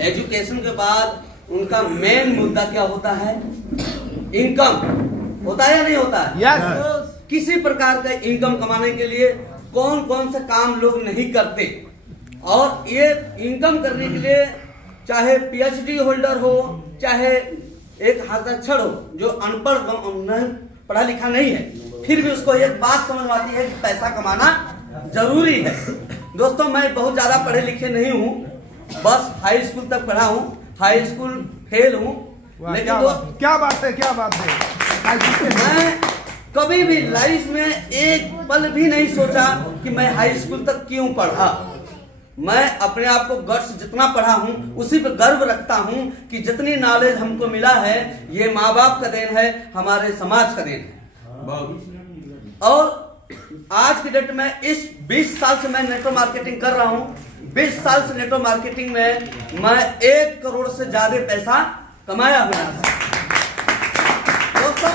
Education के बाद उनका मेन मुद्दा क्या होता है? इनकम होता है या नहीं होता है? यस। किसी प्रकार का इनकम कमाने के लिए कौन कौन से काम लोग नहीं करते, और ये इनकम करने के लिए चाहे पीएचडी होल्डर हो, चाहे एक हस्ताक्षर हो जो अनपढ़ पढ़ा लिखा नहीं है, फिर भी उसको एक बात समझ आती है कि पैसा कमाना जरूरी है। दोस्तों, मैं बहुत ज्यादा पढ़े लिखे नहीं हूँ, बस हाई स्कूल तक पढ़ा हूँ, हाई स्कूल फेल हूँ। लेकिन दोस्त, क्या बात है, क्या बात है। मैं कभी भी लाइफ में एक पल भी नहीं सोचा कि मैं हाई स्कूल तक क्यों पढ़ा। मैं अपने आप को गर्व जितना पढ़ा हूँ उसी पे गर्व रखता हूँ कि जितनी नॉलेज हमको मिला है ये माँ बाप का देन है, हमारे समाज का देन है। और आज की डेट में इस 20 साल से मैं नेटवर्क मार्केटिंग कर रहा हूँ। 20 साल से नेटवर्क मार्केटिंग में मैं 1 करोड़ से ज्यादा पैसा कमाया हुआ है। दोस्तों,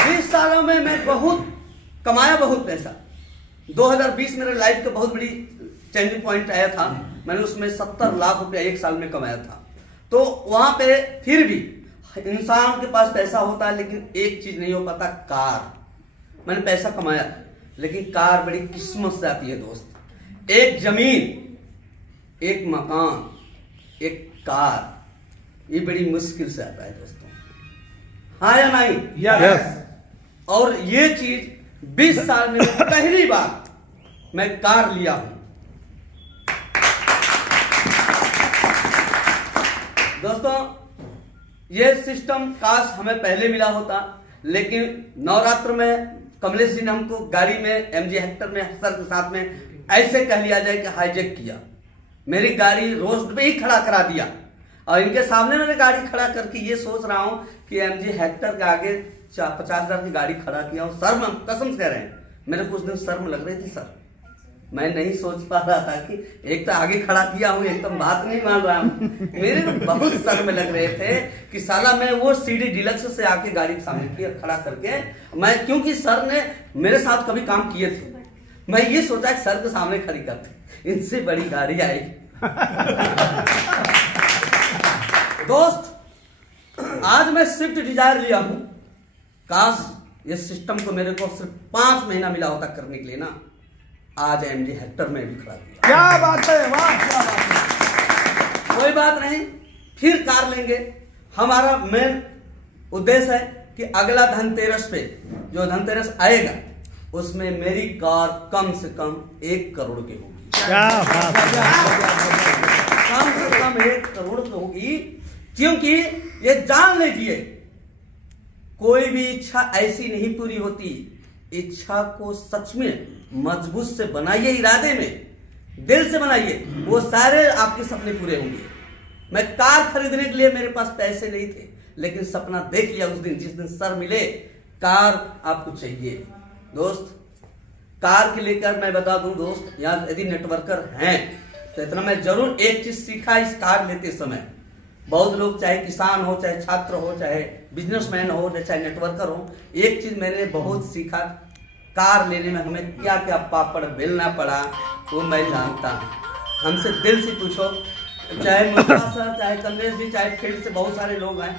20 सालों में मैं बहुत कमाया, बहुत पैसा। 2020 मेरे लाइफ का बहुत बड़ी चेंजिंग पॉइंट आया था। मैंने उसमें 70 लाख रुपया 1 साल में कमाया था। तो वहां पे फिर भी इंसान के पास पैसा होता है, लेकिन एक चीज नहीं हो पाता, कार। मैंने पैसा कमाया, लेकिन कार बड़ी किस्मत से आती है दोस्त। एक जमीन, एक मकान, एक कार, ये बड़ी मुश्किल से आता है दोस्तों। हाँ या नहीं? यस। और ये चीज 20 साल में पहली बार मैं कार लिया हूं। दोस्तों, ये सिस्टम काश हमें पहले मिला होता, लेकिन नवरात्र में कमलेश जी ने हमको गाड़ी में एमजी हेक्टर में सर के साथ में ऐसे कह लिया जाए कि हाईजेक किया। मेरी गाड़ी रोड पे ही खड़ा करा दिया, और इनके सामने मैंने गाड़ी खड़ा करके ये सोच रहा हूं कि एमजी हेक्टर के आगे 50,000 की गाड़ी खड़ा किया हूं। शर्म, कसम से कह रहे हैं, मेरे कुछ दिन शर्म लग रही थी सर। मैं नहीं सोच पा रहा था कि एक तो आगे खड़ा किया हूं, एक तो बात नहीं मान रहा हूं। मेरे को बहुत शर्म लग रहे थे कि साला मैं वो सीडी डिलक्स से आके गाड़ी के सामने किया खड़ा करके मैं, क्योंकि सर ने मेरे साथ कभी काम किए थे, मैं ये सोचा कि सर के सामने खड़ी करते, इनसे बड़ी गाड़ी आएगी। दोस्त, आज मैं स्विफ्ट डिजायर लिया हूं। काश ये सिस्टम को मेरे को सिर्फ 5 महीना मिला होता करने के लिए ना, आज एमजी हेक्टर में भी खड़ा किया। क्या बात है, वाह, क्या बात है। कोई बात नहीं, फिर कार लेंगे। हमारा मेन उद्देश्य है कि अगला धनतेरस पे, जो धनतेरस आएगा, उसमें मेरी कार कम से कम 1 करोड़ की होगी। क्या बात है। कम से कम 1 करोड़ की होगी, क्योंकि ये जान लीजिए, कोई भी इच्छा ऐसी नहीं पूरी होती। इच्छा को सच में मजबूत से बनाइए, इरादे में दिल से बनाइए, वो सारे आपके सपने पूरे होंगे। मैं कार खरीदने के लिए मेरे पास पैसे नहीं थे, लेकिन सपना देख लिया उस दिन, जिस दिन सर मिले, कार आपको चाहिए। दोस्त, कार के लेकर मैं बता दूं दोस्त, यहाँ यदि नेटवर्कर हैं तो इतना मैं जरूर एक चीज सीखा इस कार लेते समय। बहुत लोग, चाहे किसान हो, चाहे छात्र हो, चाहे बिजनेसमैन हो, चाहे नेटवर्कर हो, एक चीज मैंने बहुत सीखा, कार लेने में हमें क्या क्या पापड़ बेलना पड़ा वो मैं जानता हूँ। हमसे दिल से पूछो, चाहे मुस्ताफा सर, चाहे कमलेश जी, चाहे फील्ड से बहुत सारे लोग हैं।